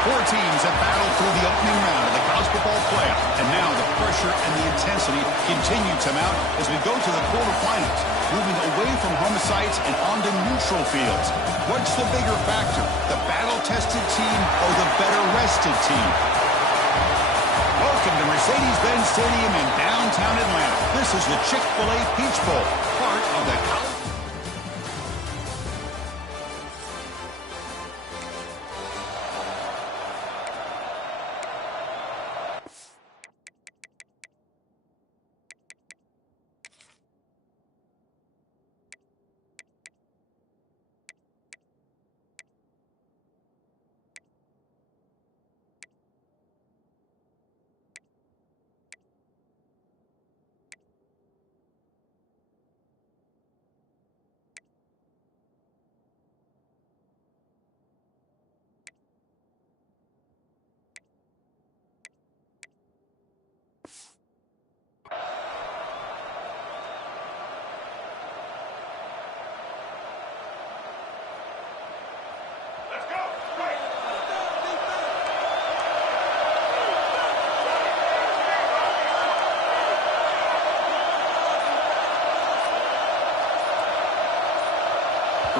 Four teams have battled through the opening round of the college football playoff, and now the pressure and the intensity continue to mount as we go to the quarterfinals, moving away from home sites and onto neutral fields. What's the bigger factor, the battle-tested team or the better-rested team? Welcome to Mercedes-Benz Stadium in downtown Atlanta. This is the Chick-fil-A Peach Bowl, part of the college.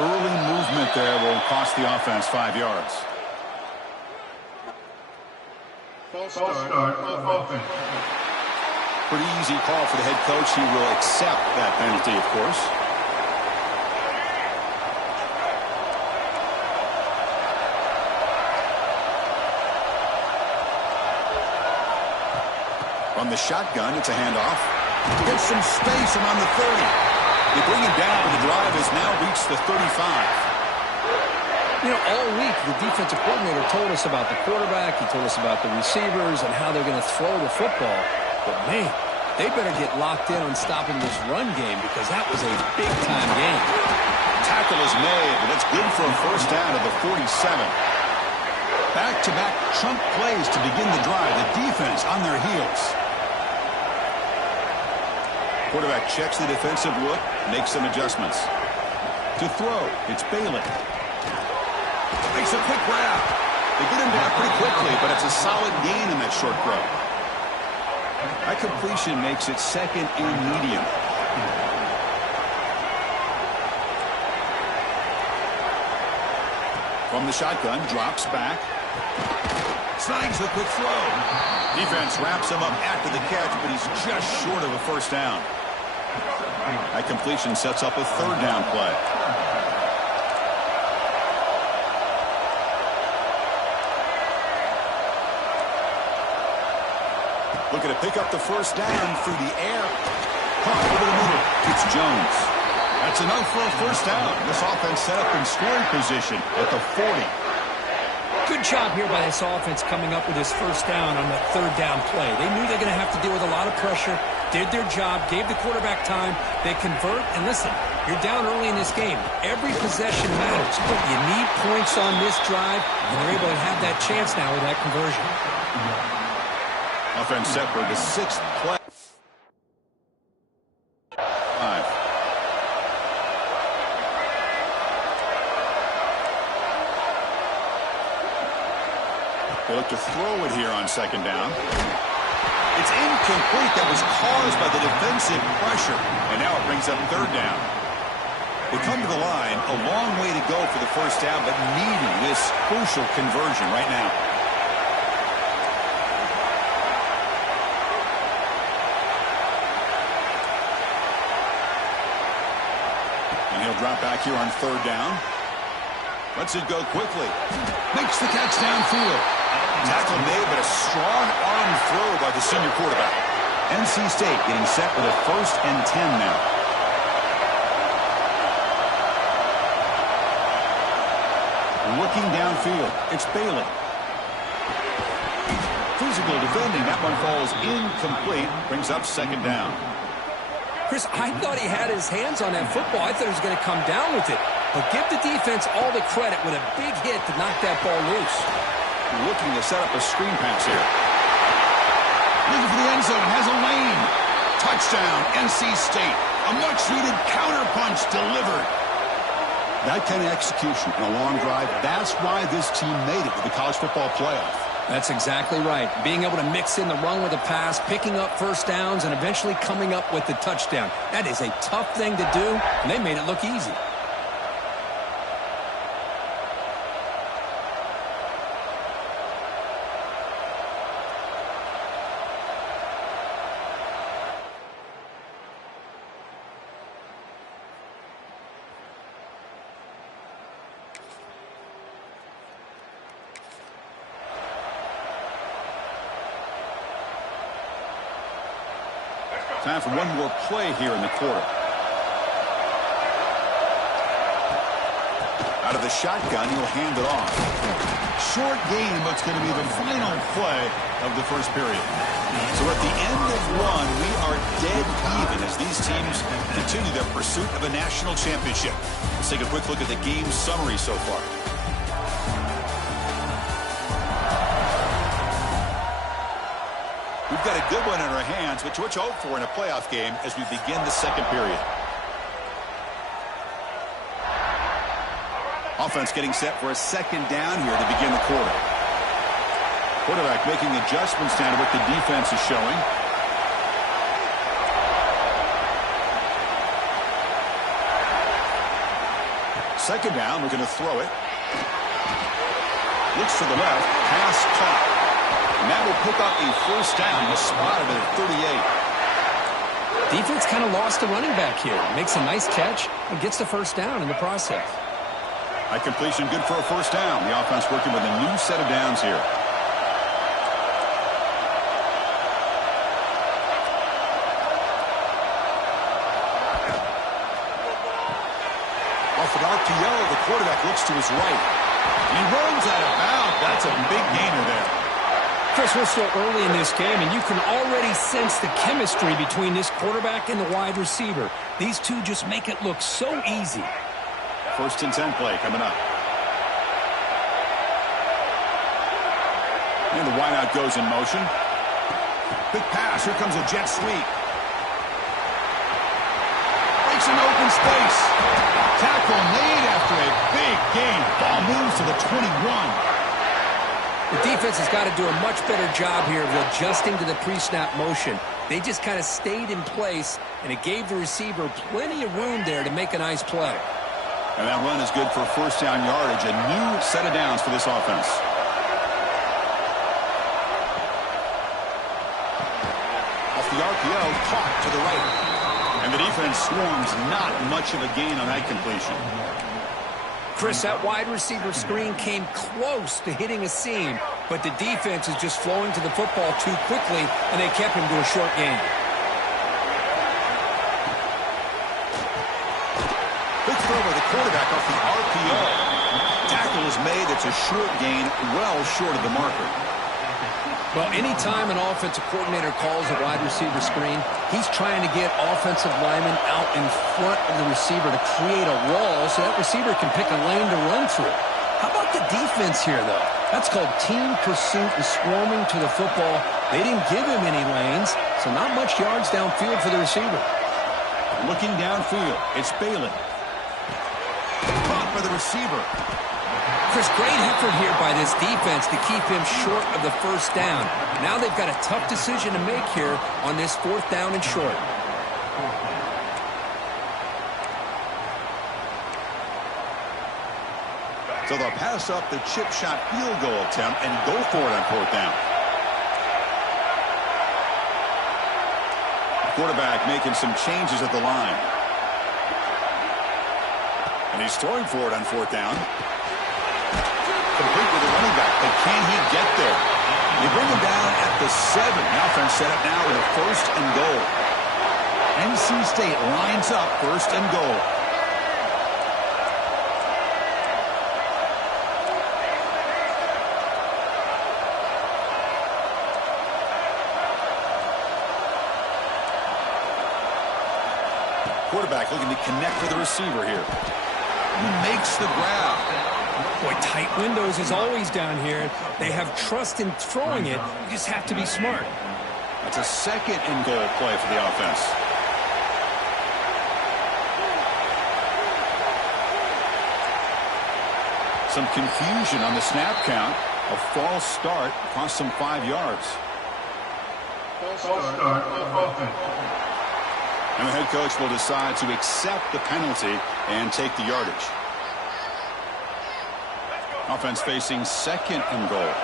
Early movement there will cost the offense 5 yards. False start of offense. Pretty easy call for the head coach. He will accept that penalty, of course. From the shotgun, it's a handoff. Gets some space around the 30. They bring him down, and the drive has now reached the 35. You know, all week, the defensive coordinator told us about the quarterback. He told us about the receivers and how they're going to throw the football. But, man, they better get locked in on stopping this run game because that was a big-time game. Tackle is made, but it's good for a first down at the 47. Back-to-back chunk plays to begin the drive. The defense on their heels. Quarterback checks the defensive look, makes some adjustments. To throw, it's Bailey. Makes a quick grab. They get him down pretty quickly, but it's a solid gain in that short throw. That completion makes it second and medium. From the shotgun, drops back. Snags the quick throw. Defense wraps him up after the catch, but he's just short of a first down. That completion sets up a third down play. Looking to pick up the first down through the air. Caught over the middle. It's Jones. That's enough for a first down. This offense set up in scoring position at the 40. Good job here by this offense coming up with this first down on that third down play. They knew they're going to have to deal with a lot of pressure, did their job, gave the quarterback time. They convert, and listen, you're down early in this game. Every possession matters, but you need points on this drive, and they're able to have that chance now with that conversion. Offense set for the sixth play. They look to throw it here on second down. It's incomplete. That was caused by the defensive pressure. And now it brings up third down. They come to the line, a long way to go for the first down, but needing this crucial conversion right now. And he'll drop back here on third down. Lets it go quickly. Makes the catch downfield. Tackle made, but a strong arm throw by the senior quarterback. NC State getting set with a 1st and 10 now. Looking downfield, it's Bailey. Physical defending, that one falls incomplete, brings up second down. Chris, I thought he had his hands on that football. I thought he was going to come down with it. But give the defense all the credit with a big hit to knock that ball loose. Looking to set up a screen pass here. Looking for the end zone, has a lane. Touchdown, NC State. A much-needed counterpunch delivered. That kind of execution in a long drive, that's why this team made it to the college football playoff. That's exactly right. Being able to mix in the run with a pass, picking up first downs, and eventually coming up with the touchdown. That is a tough thing to do, and they made it look easy. Time for one more play here in the quarter. Out of the shotgun, he'll hand it off. Short gain, but it's going to be the final play of the first period. So at the end of one, we are dead even as these teams continue their pursuit of a national championship. Let's take a quick look at the game summary so far. We've got a good one in our hands, which you hope for in a playoff game as we begin the second period. Offense getting set for a second down here to begin the quarter. Quarterback making adjustments down to what the defense is showing. Second down, we're going to throw it. Looks to the left, pass caught. And that will pick up a first down. The spot of it at 38. Defense kind of lost a running back here. Makes a nice catch and gets the first down in the process. High completion, good for a first down. The offense working with a new set of downs here. Off an RPO, the quarterback looks to his right. And he runs out of bounds. That's a big gainer there. Chris, we're still early in this game, and you can already sense the chemistry between this quarterback and the wide receiver. These two just make it look so easy. First and 10 play coming up. And the wideout goes in motion. Big pass. Here comes a jet sweep. Breaks an open space. Tackle made after a big gain. Ball moves to the 21. The defense has got to do a much better job here of adjusting to the pre-snap motion. They just kind of stayed in place, and it gave the receiver plenty of room there to make a nice play. And that run is good for first down yardage. A new set of downs for this offense. Off the RPO, caught to the right. And the defense swarms, not much of a gain on that completion. Chris, that wide receiver screen came close to hitting a seam, but the defense is just flowing to the football too quickly, and they kept him to a short gain. Big throw by the quarterback off the RPO. Tackle is made. It's a short gain, well short of the marker. Well, anytime an offensive coordinator calls a wide receiver screen, he's trying to get offensive linemen out in front of the receiver to create a wall so that receiver can pick a lane to run through. How about the defense here, though? That's called team pursuit and swarming to the football. They didn't give him any lanes, so not much yards downfield for the receiver. Looking downfield, it's Balin. Caught by the receiver. Chris, great effort here by this defense to keep him short of the first down. Now they've got a tough decision to make here on this fourth down and short. So they'll pass up the chip shot field goal attempt and go for it on fourth down. Quarterback making some changes at the line. And he's throwing for it on fourth down. Complete with the running back, but can he get there? They bring him down at the 7. The offense set up now with a first and goal. NC State lines up first and goal. Quarterback looking to connect with the receiver here. He makes the grab. Boy, tight windows is always down here. They have trust in throwing it. You just have to be smart. That's a second and goal play for the offense. Some confusion on the snap count. A false start cost them 5 yards. False start, offense. And the head coach will decide to accept the penalty and take the yardage. Offense facing 2nd and goal.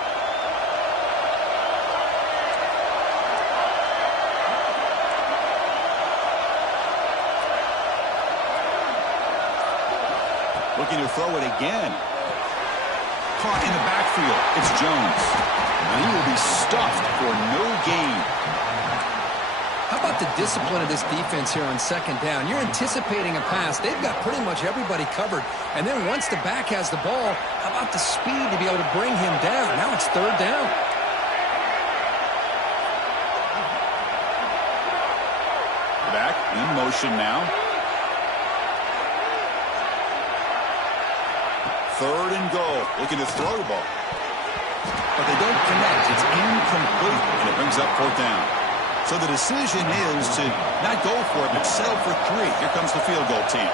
Looking to throw it again. Caught in the backfield. It's Jones. And he will be stuffed for no gain. How about the discipline of this defense here on 2nd down? You're anticipating a pass. They've got pretty much everybody covered. And then once the back has the ball, how about the speed to be able to bring him down? Now it's 3rd down. Back in motion now. 3rd and goal. Looking to throw the ball. But they don't connect. It's incomplete. And it brings up 4th down. So the decision is to not go for it, but settle for 3. Here comes the field goal team.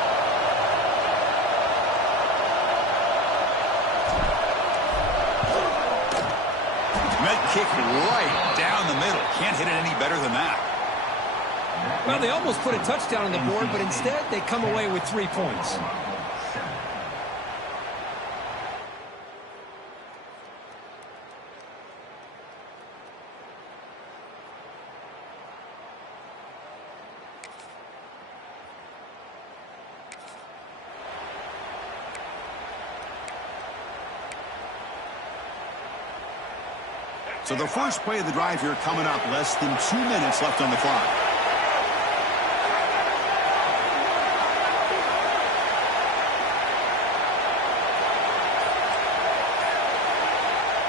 Met kick right down the middle. Can't hit it any better than that. Well, they almost put a touchdown on the board, but instead they come away with 3 points. So the first play of the drive here coming up, less than 2 minutes left on the clock.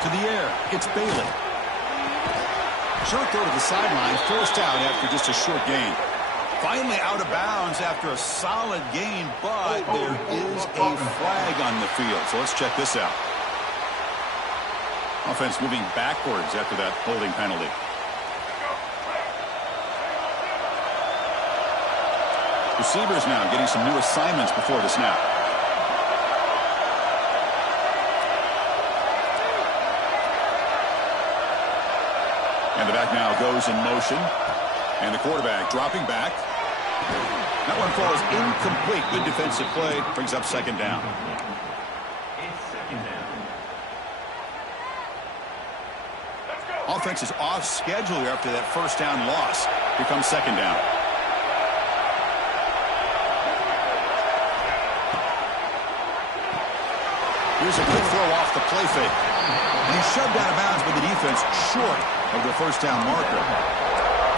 To the air, it's Bailey. Short throw to the sideline, forced out after just a short gain. Finally out of bounds after a solid gain, but there is a flag on the field. So let's check this out. Offense moving backwards after that holding penalty. Receivers now getting some new assignments before the snap. And the back now goes in motion. And the quarterback dropping back. That one falls incomplete. Good defensive play. Brings up 2nd down. Offense is off schedule here after that 1st down loss. Here comes 2nd down. Here's a quick throw off the play fake. And he's shoved out of bounds by the defense short of the 1st down marker.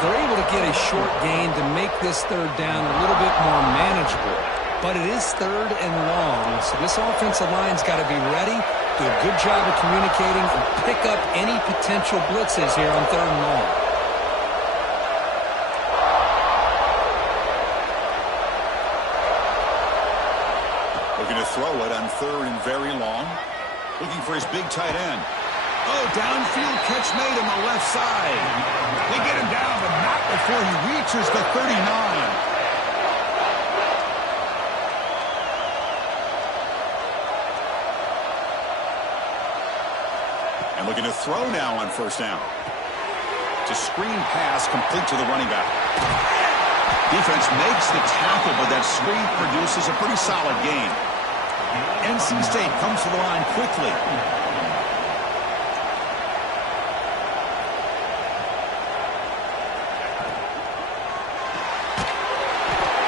They're able to get a short gain to make this 3rd down a little bit more manageable. But it is 3rd and long, so this offensive line's got to be ready, do a good job of communicating, and pick up any potential blitzes here on 3rd and long. Looking to throw it on 3rd and very long. Looking for his big tight end. Oh, downfield catch made on the left side. They get him down, but not before he reaches the 39. And looking to throw now on 1st down. It's a screen pass complete to the running back. Defense makes the tackle, but that screen produces a pretty solid gain. NC State comes to the line quickly.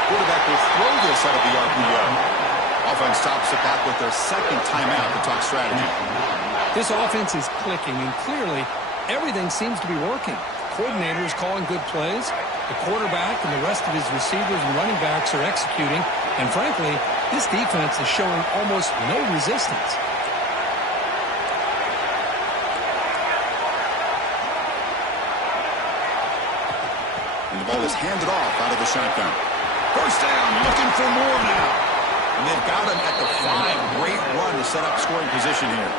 Quarterback will throw this out of the RPO. Offense stops the clock with their 2nd timeout to talk strategy. This offense is clicking, and clearly everything seems to be working. Coordinator is calling good plays. The quarterback and the rest of his receivers and running backs are executing. And frankly, this defense is showing almost no resistance. And the ball is handed off out of the shotgun. 1st down, looking for more now. And they've got him at the 5. Great run to set up scoring position here.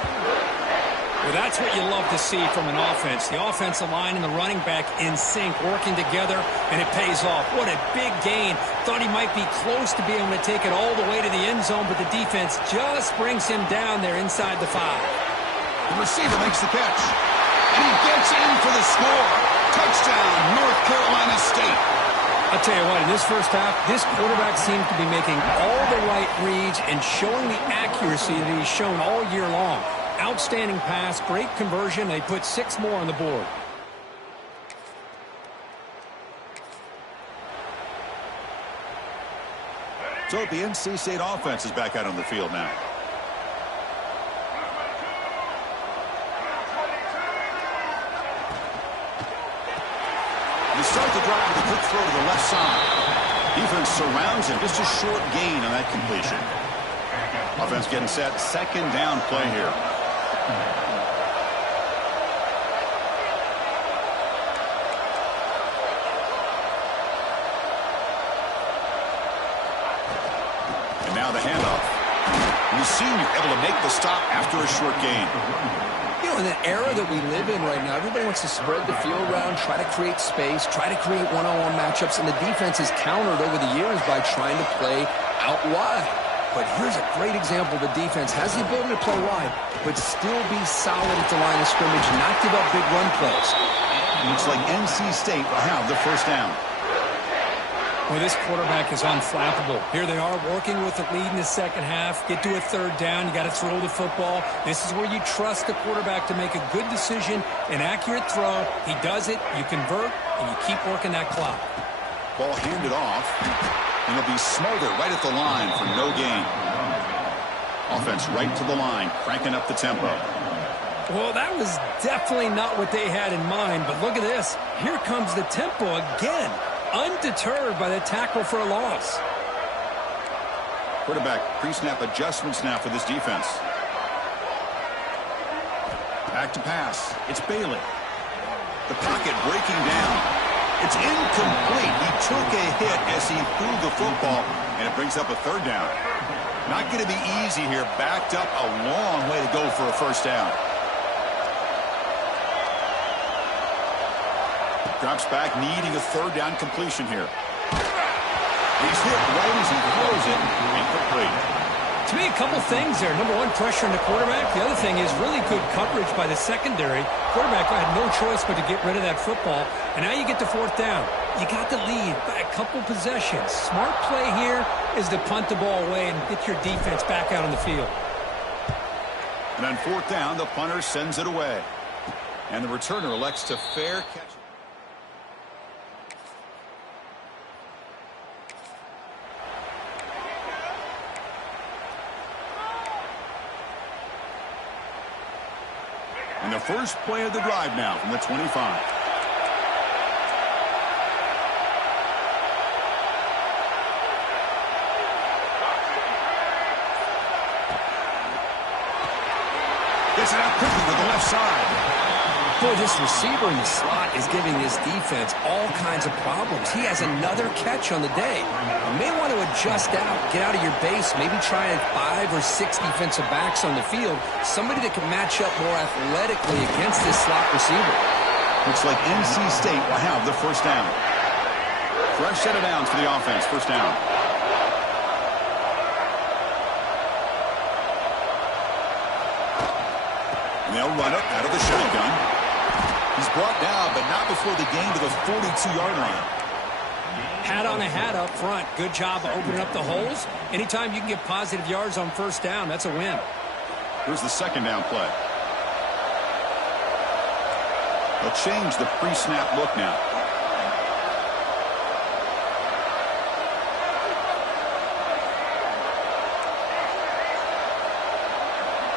Well, that's what you love to see from an offense. The offensive line and the running back in sync, working together, and it pays off. What a big gain. Thought he might be close to being able to take it all the way to the end zone, but the defense just brings him down there inside the 5. The receiver makes the catch, and he gets in for the score. Touchdown, North Carolina State. I'll tell you what, in this first half, this quarterback seems to be making all the right reads and showing the accuracy that he's shown all year long. Outstanding pass, great conversion. They put 6 more on the board. So the NC State offense is back out on the field now. They start the drive with a quick throw to the left side. Defense surrounds him. Just a short gain on that completion. Offense getting set. Second down play here. And now the handoff. And the senior able to make the stop after a short gain. You know, in the era that we live in right now, everybody wants to spread the field around, try to create space, try to create one-on-one matchups, and the defense is countered over the years by trying to play out wide. But here's a great example. The defense has the ability to play wide, but still be solid at the line of scrimmage, not give up big run plays. Looks like NC State will have the first down. Well, this quarterback is unflappable. Here they are working with the lead in the second half. Get to a third down. You got to throw the football. This is where you trust the quarterback to make a good decision, an accurate throw. He does it, you convert, and you keep working that clock. Ball handed off, and it'll be Smolder right at the line for no gain. Offense right to the line, cranking up the tempo. Well, that was definitely not what they had in mind, but look at this. Here comes the tempo again. Undeterred by the tackle for a loss. Quarterback pre-snap adjustments now for this defense. Back to pass. It's Bailey. The pocket breaking down. It's incomplete. He took a hit as he threw the football, and it brings up a third down. Not going to be easy here. Backed up a long way to go for a first down. Drops back, needing a third down completion here. He's hit right as he throws it. Incomplete. To me, a couple things there. Number one, pressure on the quarterback. The other thing is really good coverage by the secondary. Quarterback had no choice but to get rid of that football. And now you get the fourth down. You got the lead by a couple possessions. Smart play here is to punt the ball away and get your defense back out on the field. And on fourth down, the punter sends it away. And the returner elects to fair catch. And the first play of the drive now from the 25. Gets it out quickly with the left side. Boy, this receiver in the slot is giving this defense all kinds of problems. He has another catch on the day. You may want to adjust out, get out of your base, maybe try 5 or 6 defensive backs on the field, somebody that can match up more athletically against this slot receiver. Looks like NC State will have the first down. Fresh set of downs for the offense. First down. And they'll run it out of the shotgun. He's brought down, but not before the gain to the 42-yard line. Hat on a hat up front. Good job of opening up the holes. Anytime you can get positive yards on first down, that's a win. Here's the second down play. They'll change the pre-snap look now.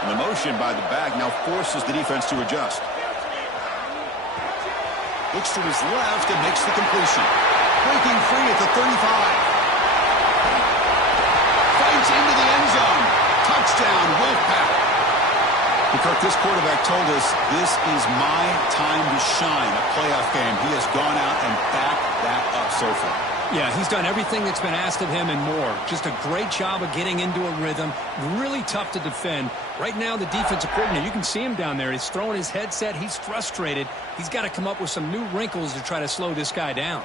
And the motion by the back now forces the defense to adjust. Looks to his left and makes the completion. Breaking free at the 35. Fights into the end zone. Touchdown, Wolfpack. Kirk, this quarterback told us this is my time to shine, a playoff game. He has gone out and backed that up so far. Yeah, he's done everything that's been asked of him and more. Just a great job of getting into a rhythm. Really tough to defend. Right now, the defensive coordinator, you can see him down there. He's throwing his headset. He's frustrated. He's got to come up with some new wrinkles to try to slow this guy down.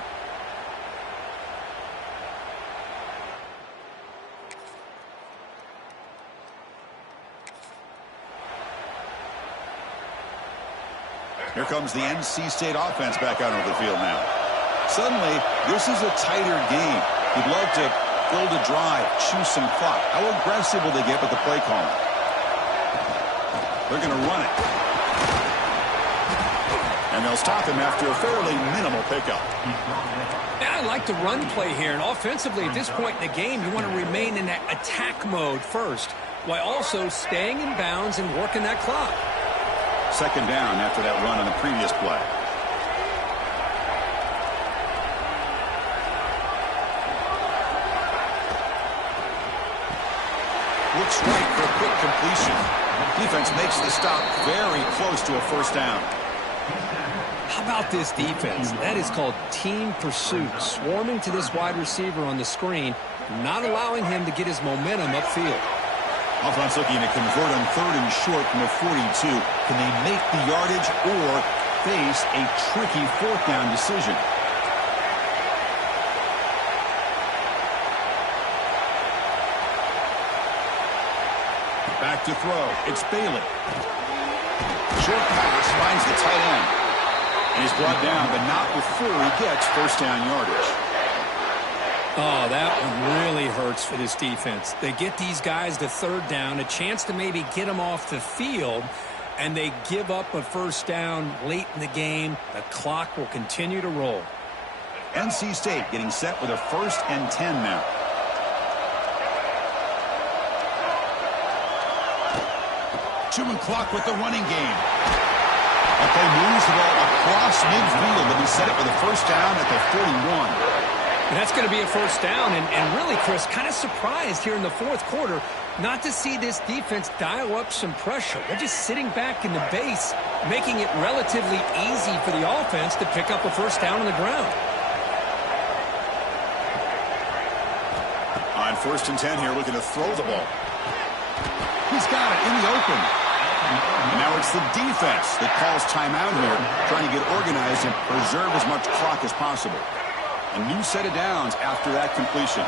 Here comes the NC State offense back out onto the field now. Suddenly, this is a tighter game. You'd love to build a drive, choose some clock. How aggressive will they get with the play call? They're going to run it. And they'll stop him after a fairly minimal pickup. Yeah, I like the run play here. And offensively, at this point in the game, you want to remain in that attack mode first, while also staying in bounds and working that clock. Second down after that run on the previous play. Looks right for a quick completion. Defense makes the stop very close to a first down. How about this defense? That is called team pursuit. Swarming to this wide receiver on the screen, not allowing him to get his momentum upfield. Offense looking to convert on third and short from the 42. Can they make the yardage or face a tricky fourth down decision? Back to throw. It's Bailey. Short pass finds the tight end. And he's brought down, but not before he gets first down yardage. Oh, that one really hurts for this defense. They get these guys to third down, a chance to maybe get them off the field, and they give up a first down late in the game. The clock will continue to roll. NC State getting set with a 1st and 10 now. Chewing clock with the running game. That play moves the ball across midfield, and he set it with a first down at the 41. And that's going to be a first down, and really, Chris, kind of surprised here in the fourth quarter not to see this defense dial up some pressure. They're just sitting back in the base, making it relatively easy for the offense to pick up a first down on the ground. On 1st and 10 here, looking to throw the ball. He's got it in the open. And now it's the defense that calls timeout here, trying to get organized and preserve as much clock as possible. A new set of downs after that completion.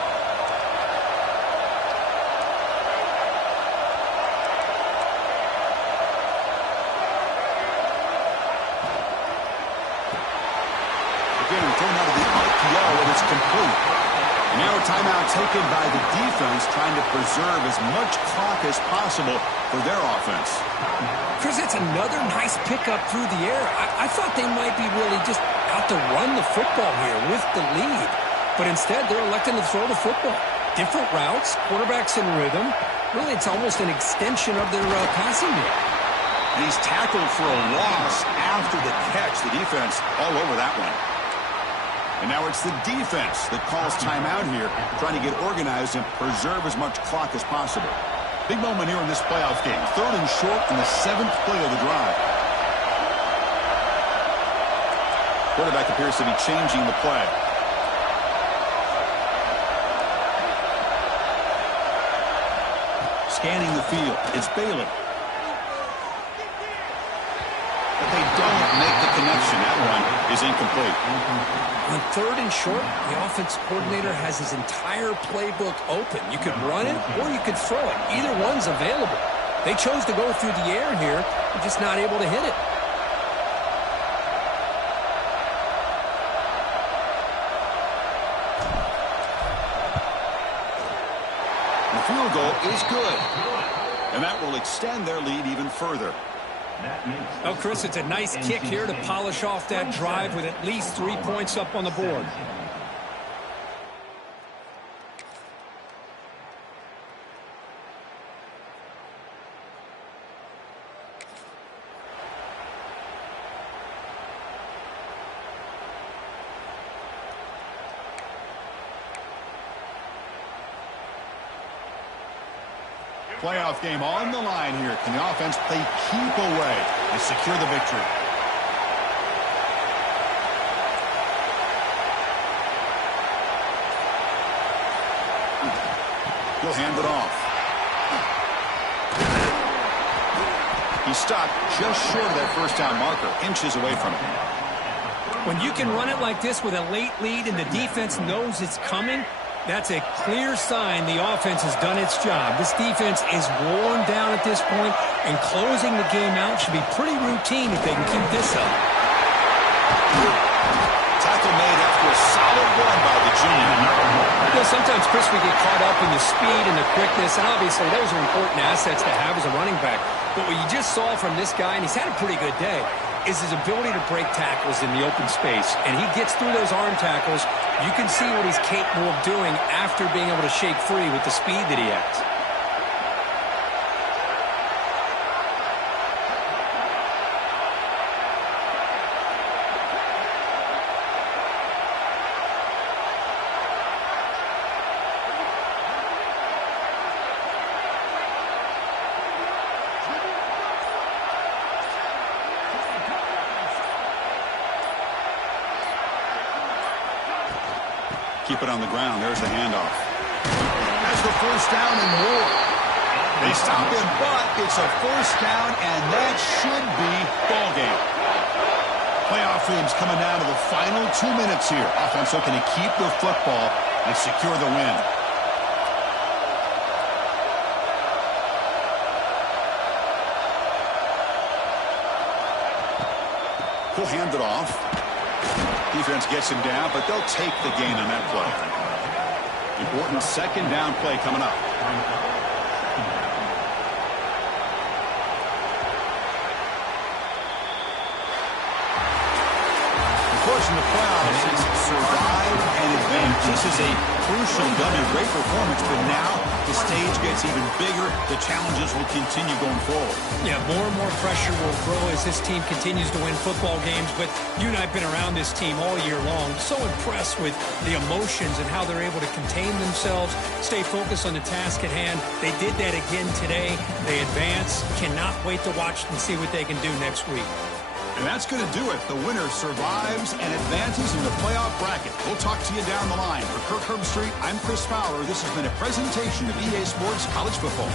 Again, thrown out of the RPO, and it's complete. And now a timeout taken by the defense, trying to preserve as much clock as possible for their offense. Chris, it's another nice pickup through the air. I thought they might be really just out to run the football here with the lead. But instead, they're electing to throw the football. Different routes, quarterbacks in rhythm. Really, it's almost an extension of their passing game. And he's tackled for a loss after the catch. The defense all over that one. And now it's the defense that calls timeout here, trying to get organized and preserve as much clock as possible. Big moment here in this playoff game. 3rd and short in the 7th play of the drive. Quarterback appears to be changing the play. Scanning the field. It's Bailey. But they don't make the connection. That one is incomplete. On 3rd and short, the offense coordinator has his entire playbook open. You could run it or you could throw it. Either one's available. They chose to go through the air here. They're just not able to hit it. The field goal is good. And that will extend their lead even further. Oh, Chris, it's a nice kick here to polish off that drive with at least 3 points up on the board. Playoff game on the line here. Can the offense play keep away and secure the victory? He'll hand it off. He stopped just short of that first down marker, inches away from it. When you can run it like this with a late lead and the defense knows it's coming, that's a clear sign the offense has done its job. This defense is worn down at this point, and closing the game out should be pretty routine if they can keep this up. Tackle made after a solid run by the junior. You know, sometimes, Chris, we get caught up in the speed and the quickness, and obviously those are important assets to have as a running back. But what you just saw from this guy, and he's had a pretty good day, is his ability to break tackles in the open space. And he gets through those arm tackles. You can see what he's capable of doing after being able to shake free with the speed that he has. Keep it on the ground. There's the handoff. That's the first down and more. They stop him, but it's a first down, and that should be ball game. Playoff games coming down to the final 2 minutes here. Offense looking to keep the football and secure the win. He'll hand it off. Defense gets him down, but they'll take the gain on that play. Important second down play coming up. Of course, in the playoffs, it's survive and advance. This is a crucial W. Great performance, but now the stage gets even bigger. The challenges will continue going forward. Yeah, more and more pressure will grow as this team continues to win football games. But you and I have been around this team all year long. So impressed with the emotions and how they're able to contain themselves, stay focused on the task at hand. They did that again today. They advance. Cannot wait to watch and see what they can do next week. And that's going to do it. The winner survives and advances in the playoff bracket. We'll talk to you down the line. For Kirk Herbstreit, I'm Chris Fowler. This has been a presentation of EA Sports College Football.